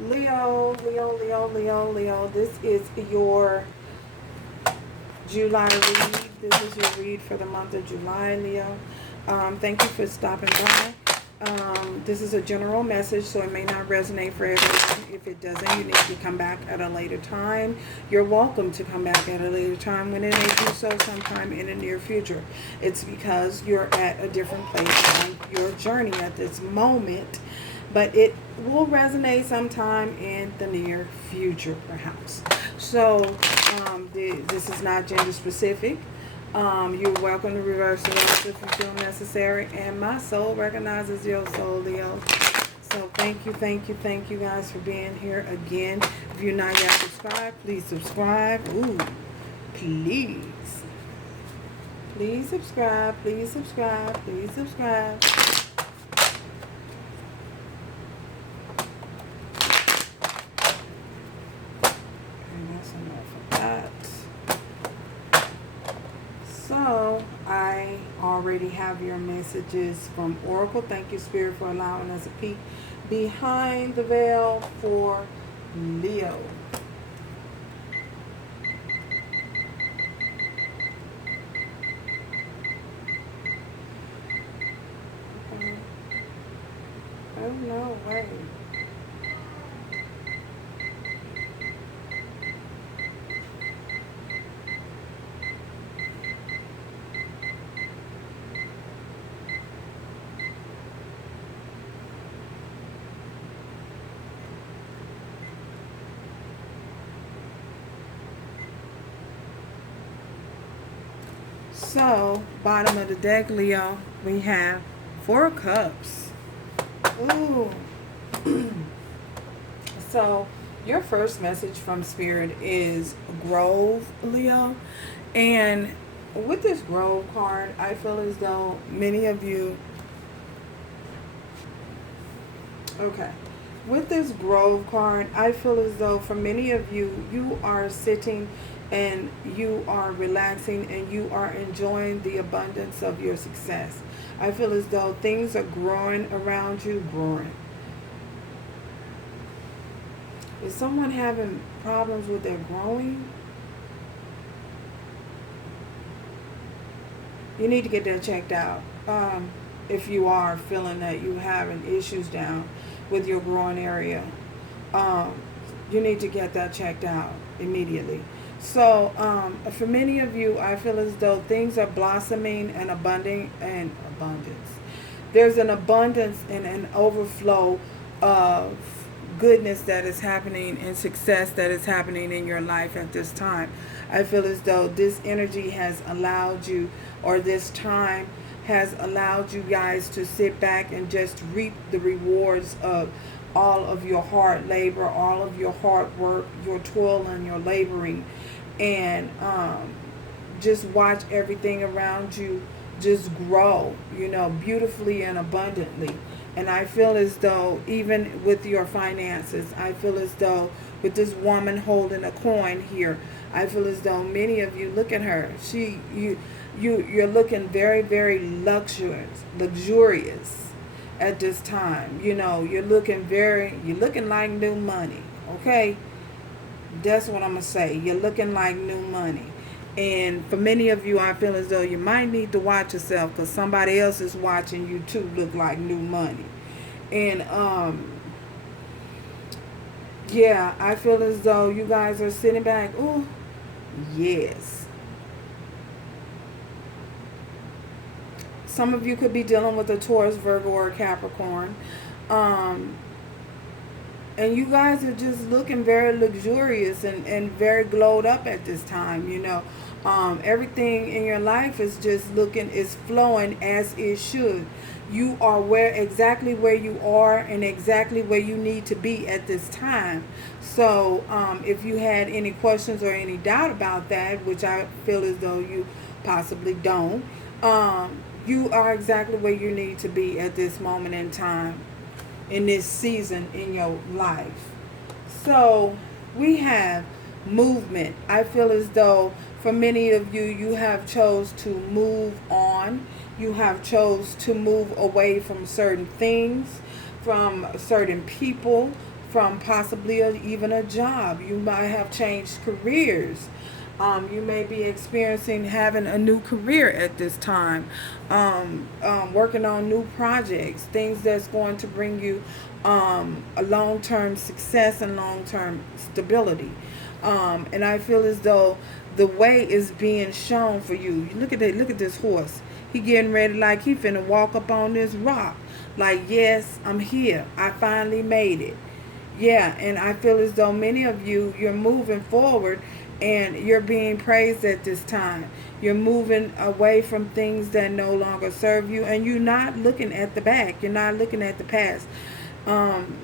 Leo, Leo, Leo, Leo, Leo. This is your July read. This is your read for the month of July, Leo. Thank you for stopping by. This is a general message, so it may not resonate for everyone. If it doesn't, you need to come back at a later time. You're welcome to come back at a later time when it may do so sometime in the near future. It's because you're at a different place on your journey at this moment, but it will resonate sometime in the near future, perhaps. So, this is not gender specific. You're welcome to reverse the roles if you feel necessary. And my soul recognizes your soul, Leo. So thank you guys for being here again. If you're not yet subscribed, please subscribe. Ooh, please. Please subscribe, please subscribe, please subscribe. And that's enough of that. So, I already have your messages from Oracle. Thank you, Spirit, for allowing us a peek behind the veil for Leo. Okay. Oh, no, wait. So, bottom of the deck, Leo, we have 4 cups. Ooh. So, your first message from Spirit is Grove, Leo. And with this Grove card, I feel as though many of you... Okay. With this Grove card, I feel as though for many of you, you are sitting and you are relaxing and you are enjoying the abundance of your success. I feel as though things are growing around you, growing. Is someone having problems with their growing? You need to get that checked out. If you are feeling that you're having issues down with your growing area, you need to get that checked out immediately. So, for many of you, I feel as though things are blossoming and abundant and abundance. There's an abundance and an overflow of goodness that is happening and success that is happening in your life at this time. I feel as though this energy has allowed you, or this time has allowed you guys to sit back and just reap the rewards of all of your hard labor, all of your hard work, your toil and your laboring, and just watch everything around you just grow, beautifully and abundantly. And I feel as though even with your finances, I feel as though with this woman holding a coin here, I feel as though many of you, look at her. You're looking very, very luxurious at this time. You're looking like new money. Okay? That's what I'm going to say. You're looking like new money. And for many of you, I feel as though you might need to watch yourself because somebody else is watching you too look like new money. And, yeah, I feel as though you guys are sitting back. Oh, yes. Some of you could be dealing with a Taurus, Virgo, or Capricorn. And you guys are just looking very luxurious and very glowed up at this time, everything in your life is flowing as it should. You are exactly where you are and exactly where you need to be at this time. So if you had any questions or any doubt about that, which I feel as though you possibly don't, you are exactly where you need to be at this moment in time, in this season in your life. So we have movement. I feel as though for many of you, you have chose to move on. You have chose to move away from certain things, from certain people, from possibly even a job. You might have changed careers. You may be experiencing having a new career at this time, working on new projects, things that's going to bring you a long-term success and long-term stability. And I feel as though the way is being shown for you. You look at that. Look at this horse. He getting ready like he finna walk up on this rock. Like, yes, I'm here. I finally made it. Yeah, and I feel as though many of you, you're moving forward and you're being praised at this time. You're moving away from things that no longer serve you, and you're not looking at the back. You're not looking at the past. Um,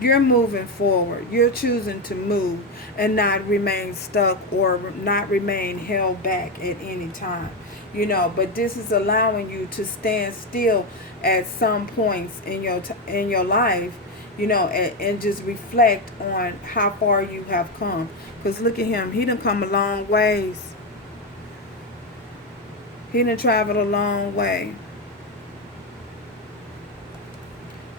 you're moving forward. You're choosing to move and not remain stuck or not remain held back at any time. But this is allowing you to stand still at some points in your life, and just reflect on how far you have come. Because look at him. He done come a long ways. He done traveled a long way.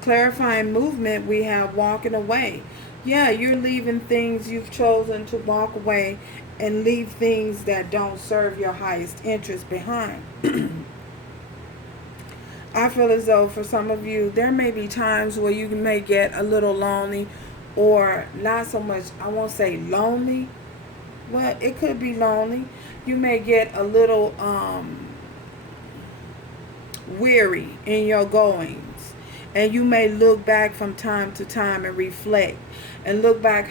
Clarifying movement, we have walking away. Yeah, you're leaving things. You've chosen to walk away and leave things that don't serve your highest interest behind. I feel as though for some of you, there may be times where you may get a little lonely, or not so much, I won't say lonely. Well, it could be lonely. You may get a little weary in your goings. And you may look back from time to time and reflect and look back,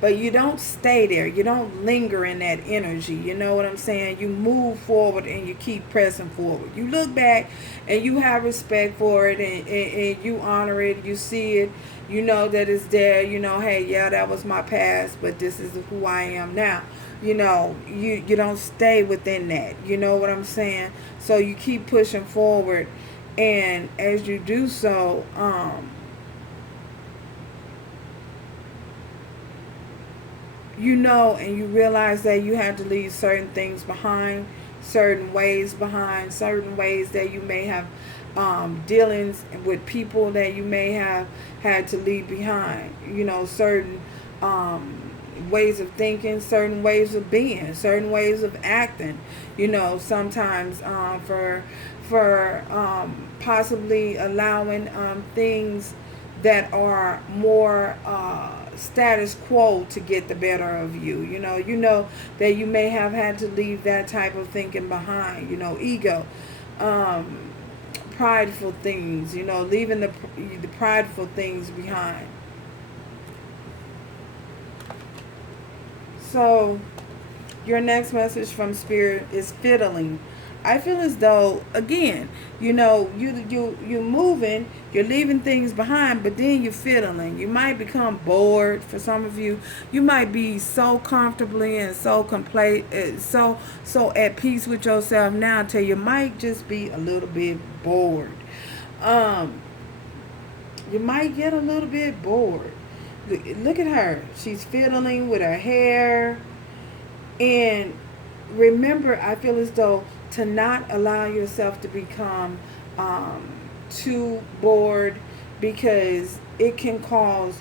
but you don't stay there. You don't linger in that energy. You know what I'm saying? You move forward and you keep pressing forward. You look back and you have respect for it, and you honor it. You see it. You know that it's there. Hey, yeah, that was my past, but this is who I am now. You don't stay within that. You know what I'm saying? So you keep pushing forward. And as you do so, and you realize that you have to leave certain things behind, certain ways that you may have dealings with people that you may have had to leave behind. Certain ways of thinking, certain ways of being, certain ways of acting. Sometimes for possibly allowing things that are more status quo to get the better of you. That you may have had to leave that type of thinking behind. Ego, prideful things. Leaving the prideful things behind. So your next message from Spirit is fiddling. I feel as though, again, you moving, you're leaving things behind, but then you're fiddling. You might become bored. For some of you, you might be so comfortably and so complete, so at peace with yourself now, till you might just be a little bit bored. You might get a little bit bored. Look at her. She's fiddling with her hair. And remember, I feel as though to not allow yourself to become too bored, because it can cause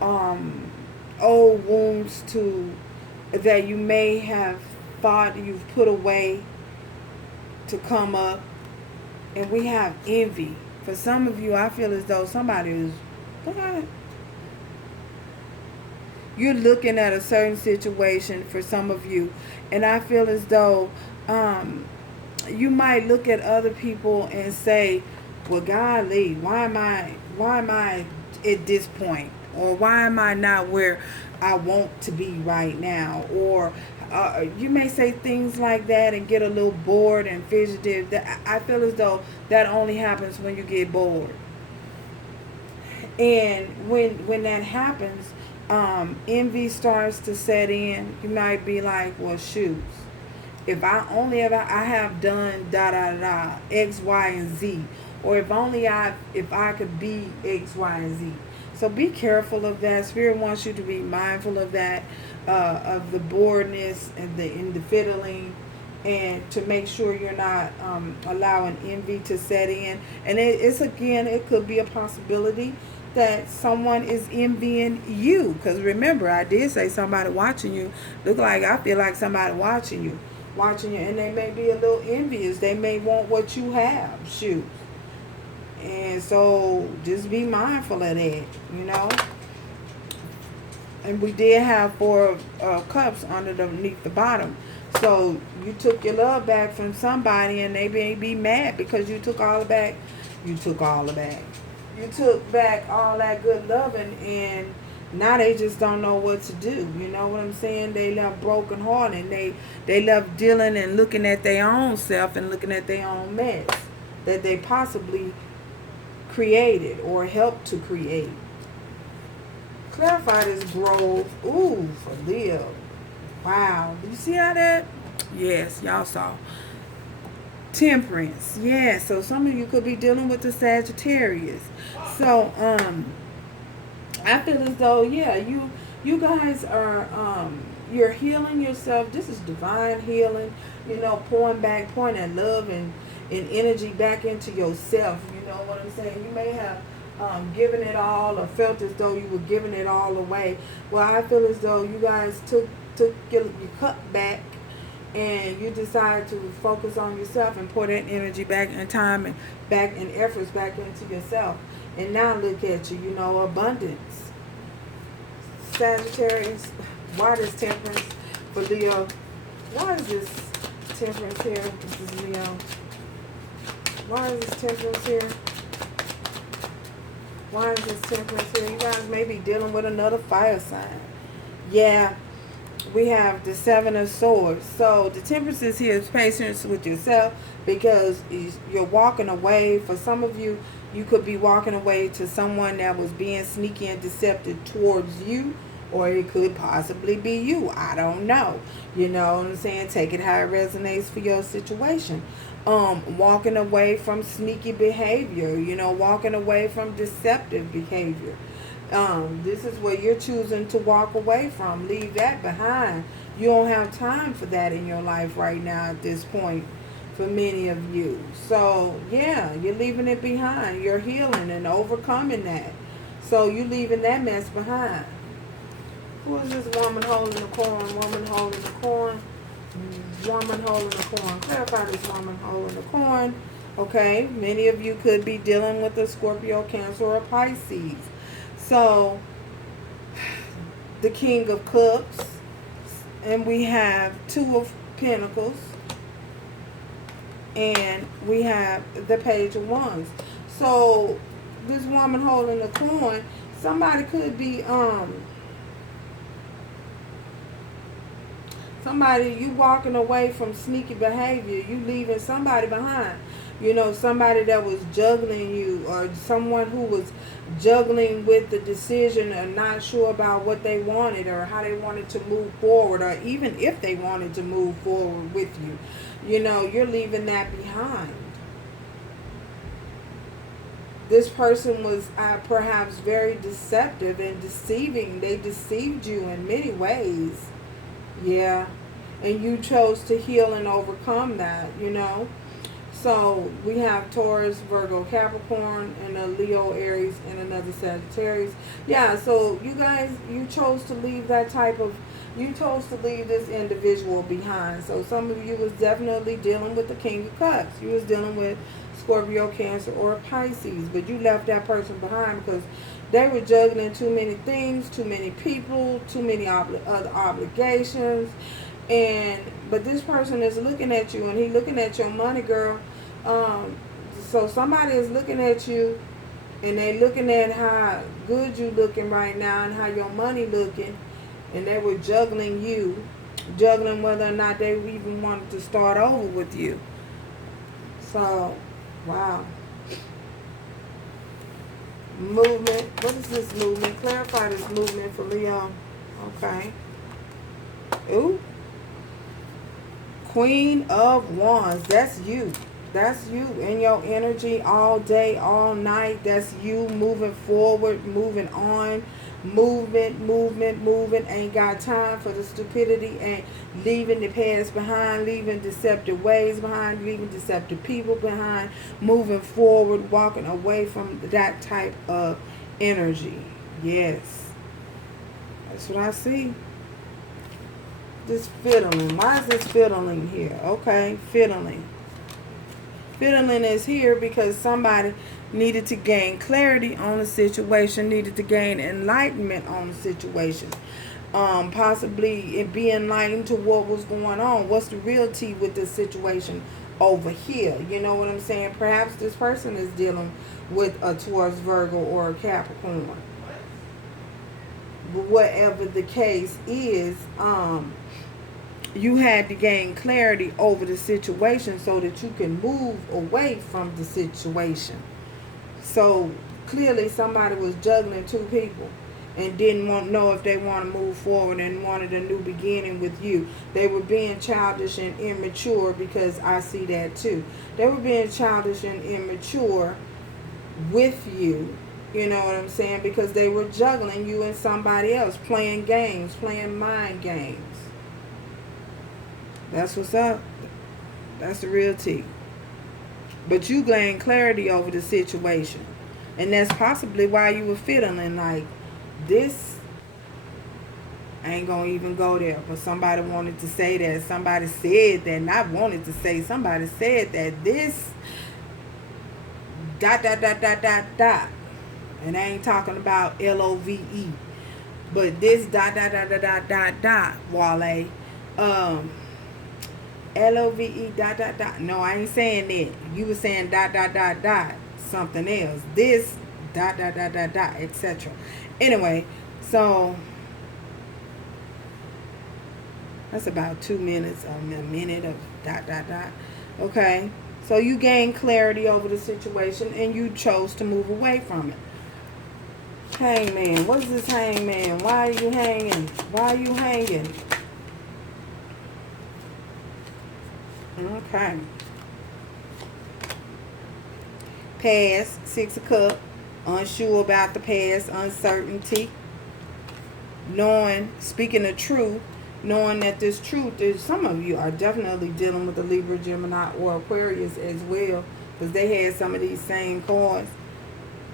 old wounds that you may have thought you've put away to come up. And we have envy. For some of you, I feel as though somebody is, God, you're looking at a certain situation for some of you, and I feel as though you might look at other people and say, well, golly, why am I at this point? Or why am I not where I want to be right now? Or you may say things like that and get a little bored and fidgety. I feel as though that only happens when you get bored. And when that happens, envy starts to set in. You might be like, well, shoot, if I have done da da da X, Y, and Z, or if I could be X, Y, and Z. So be careful of that. Spirit wants you to be mindful of that, of the boredness and the fiddling, and to make sure you're not allowing envy to set in. And it could be a possibility that someone is envying you. Because remember, I did say somebody watching you. Look like, I feel like somebody watching you. Watching you. And they may be a little envious. They may want what you have. Shoot. And so just be mindful of that, you know. And we did have 4 cups underneath the bottom. So you took your love back from somebody, and they may be mad because you took all it back. You took all it back. You took back all that good loving, and now they just don't know what to do. You know what I'm saying? They left broken heart, and they left dealing and looking at their own self and looking at their own mess that they possibly created or helped to create. Clarify this grove. Ooh, for Leo. Wow. Do you see how that? Yes, y'all saw. Temperance. Yeah, so some of you could be dealing with the Sagittarius. So, I feel as though, yeah, you guys are, you're healing yourself. This is divine healing. You know, pouring that love and energy back into yourself. You know what I'm saying? You may have given it all, or felt as though you were giving it all away. Well, I feel as though you guys took your cup back, and you decided to focus on yourself and pour that energy back and time and back and efforts back into yourself. And now look at you, you know, abundance. Sagittarius, why this temperance for Leo? Why is this temperance here? This is Leo. Why is this temperance here? Why is this temperance here? You guys may be dealing with another fire sign. Yeah, we have the 7 of Swords. So the temperance is here is patience with yourself, because you're walking away. For some of you, you could be walking away to someone that was being sneaky and deceptive towards you, or it could possibly be you. I don't know. You know what I'm saying? Take it how it resonates for your situation. Walking away from sneaky behavior, you know, walking away from deceptive behavior. This is what you're choosing to walk away from. Leave that behind. You don't have time for that in your life right now at this point for many of you. So, yeah, you're leaving it behind. You're healing and overcoming that. So, you're leaving that mess behind. Who is this woman holding the corn? Woman holding the corn. Woman holding the corn. Clarify this woman holding the corn. Okay, many of you could be dealing with a Scorpio, Cancer, or Pisces. So, the King of Cups. And we have 2 of Pentacles. And we have the Page of Wands. So, this woman holding the corn, somebody could be, somebody, you walking away from sneaky behavior. You leaving somebody behind. You know, somebody that was juggling you, or someone who was juggling with the decision and not sure about what they wanted or how they wanted to move forward, or even if they wanted to move forward with you. You know, you're leaving that behind. This person was perhaps very deceptive and deceiving. They deceived you in many ways. Yeah. And you chose to heal and overcome that, you know. So we have Taurus, Virgo, Capricorn, and a Leo, Aries, and another Sagittarius. Yeah, so you guys, you chose to leave that type of, you chose to leave this individual behind. So some of you was definitely dealing with the King of Cups. You was dealing with Scorpio, Cancer, or Pisces. But you left that person behind because they were juggling too many things, too many people, too many other obligations. But this person is looking at you, and he looking at your money, girl. So somebody is looking at you, and they looking at how good you looking right now and how your money looking, and they were juggling you, juggling whether or not they even wanted to start over with you. So, wow. Movement. What is this movement? Clarify this movement for Leo. Okay. Ooh. Queen of Wands. That's you. That's you in your energy all day, all night. That's you moving forward, moving on, moving. Ain't got time for the stupidity and leaving the past behind, leaving deceptive ways behind, leaving deceptive people behind, moving forward, walking away from that type of energy. Yes. That's what I see. This fiddling. Why is this fiddling here? Okay, fiddling. Fiddling is here because somebody needed to gain clarity on the situation, needed to gain enlightenment on the situation. Possibly it be enlightened to what was going on. What's the reality with this situation over here? You know what I'm saying? Perhaps this person is dealing with a Taurus, Virgo, or a Capricorn. But whatever the case is, you had to gain clarity over the situation so that you can move away from the situation. So clearly somebody was juggling two people and didn't know if they want to move forward and wanted a new beginning with you. They were being childish and immature, because I see that too. They were being childish and immature with you. You know what I'm saying? Because they were juggling you and somebody else, playing games, playing mind games. That's what's up. That's the real tea. But you gained clarity over the situation. And that's possibly why you were feeling like, this, I ain't gonna even go there. But somebody wanted to say that. Somebody said that. Not wanted to say. Somebody said that this dot dot dot dot dot dot. And I ain't talking about LOVE. But this dot dot dot dot dot dot dot, Wale. LOVE dot dot dot. No, I ain't saying that. You were saying dot dot dot dot something else. This dot dot dot dot dot, etc. Anyway, so that's about 2 minutes, a minute of dot dot dot. Okay, so you gained clarity over the situation and you chose to move away from it. Hangman, what is this hangman? Why are you hanging? Why are you hanging? Okay. Past, 6 of Cups. Unsure about the past, uncertainty. Knowing, speaking the truth, knowing that this truth is, some of you are definitely dealing with the Libra, Gemini, or Aquarius as well, because they had some of these same cards.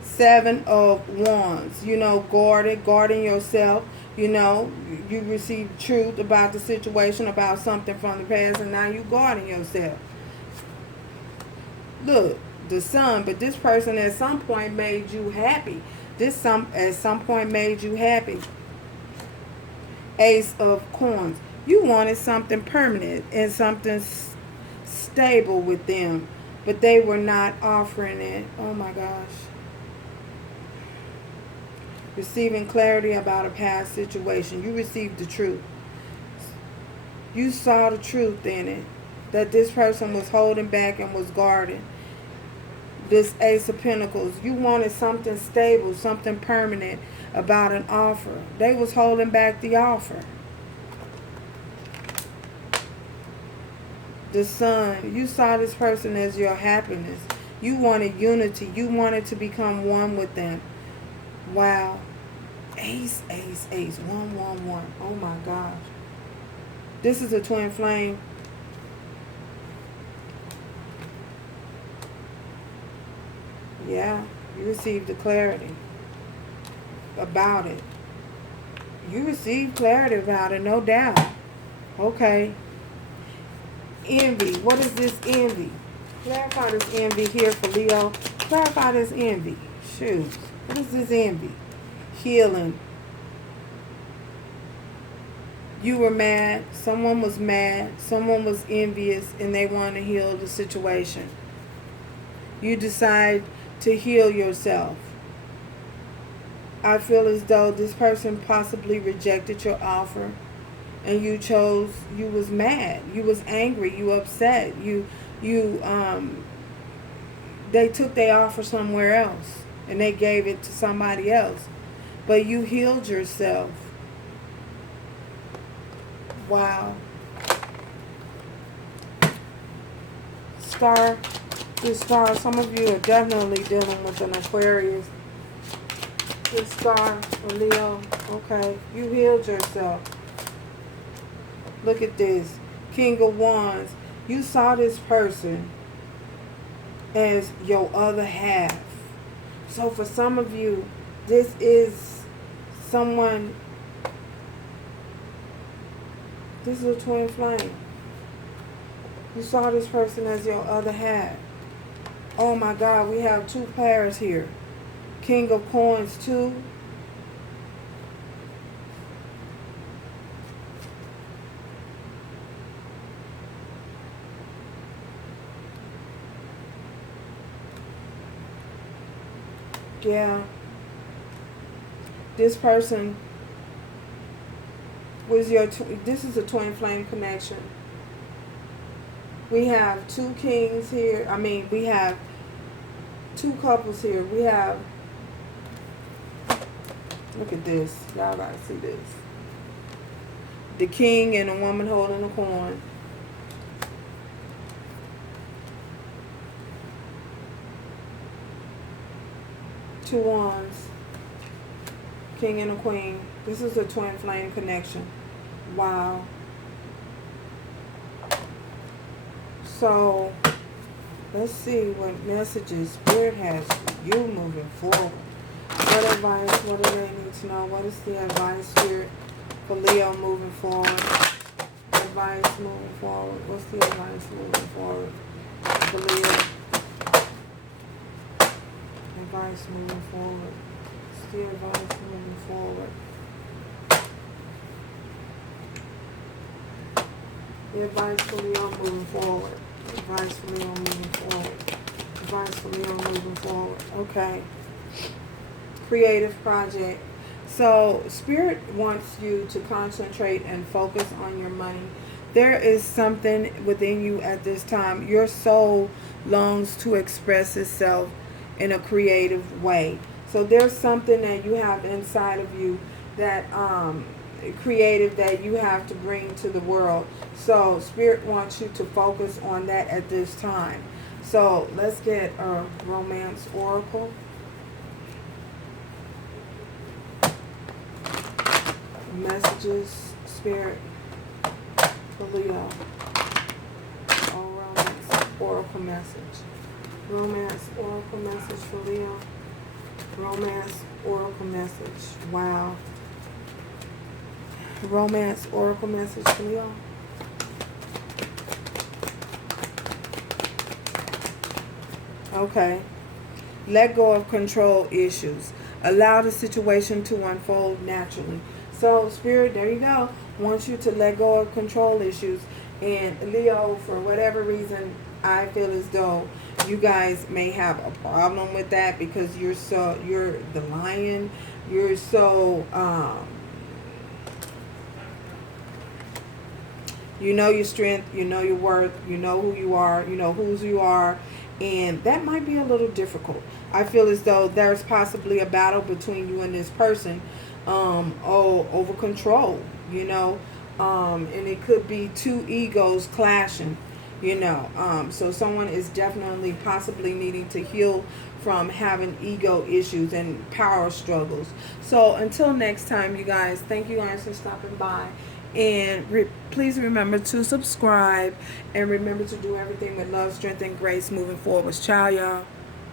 7 of Wands, you know, guarding yourself. You know, you received truth about the situation, about something from the past, and now you guarding yourself. Look, the Sun, but this person at some point made you happy. At some point made you happy. Ace of Coins. You wanted something permanent and something stable with them, but they were not offering it. Oh my gosh. Receiving clarity about a past situation. You received the truth. You saw the truth in it, that this person was holding back and was guarding. This Ace of Pentacles. You wanted something stable, something permanent about an offer. They was holding back the offer. The Sun. You saw this person as your happiness. You wanted unity. You wanted to become one with them. Wow. Ace, ace, ace. 1, 1, 1. Oh my gosh. This is a twin flame. Yeah. You received the clarity about it. You received clarity about it, no doubt. Okay. Envy. What is this envy? Clarify this envy here for Leo. Clarify this envy. Shoot. What is this envy? Healing. You were mad. Someone was mad. Someone was envious and they wanted to heal the situation. You decide to heal yourself. I feel as though this person possibly rejected your offer and you chose, you was mad. You was angry. You upset. They took their offer somewhere else and they gave it to somebody else. But you healed yourself. Wow. Star. This star. Some of you are definitely dealing with an Aquarius. This star for Leo. Okay. You healed yourself. Look at this. King of Wands. You saw this person as your other half. So for some of you, This is someone, this is a twin flame. You saw this person as your other half. Oh my God, we have two pairs here. King of Coins 2. Yeah. This person was your, this is a twin flame connection. We have two kings here. I mean, we have two couples here. We have, look at this. Y'all gotta see this. The king and a woman holding a coin. Two wands. King and a queen. This is a twin flame connection. Wow. So, let's see what messages Spirit has for you moving forward. What advice, what do they need to know? What is the advice, Spirit, for Leo moving forward? Advice moving forward. What's the advice moving forward for Leo? Advice moving forward. What's the advice moving forward? The advice for Leo moving forward. Advice for Leo moving forward. Advice for Leo moving forward. Okay. Creative project. So, Spirit wants you to concentrate and focus on your money. There is something within you at this time. Your soul longs to express itself in a creative way. So, there's something that you have inside of you that creative that you have to bring to the world. So Spirit wants you to focus on that at this time. So let's get a romance oracle. Messages, Spirit, for Leo. Oh, romance oracle message. Romance oracle message for Leo. Romance oracle message. Wow. Romance oracle message for Leo. Okay. Let go of control issues. Allow the situation to unfold naturally. So, Spirit, there you go. Wants you to let go of control issues. And Leo, for whatever reason, I feel as though you guys may have a problem with that because you're the lion. You're so, you know your strength, you know your worth, you know who you are, you know whose you are, and that might be a little difficult. I feel as though there's possibly a battle between you and this person over control, you know, and it could be two egos clashing, you know. So someone is definitely possibly needing to heal from having ego issues and power struggles. So until next time, you guys, thank you guys for stopping by. And please remember to subscribe. And remember to do everything with love, strength, and grace moving forward. Ciao, y'all.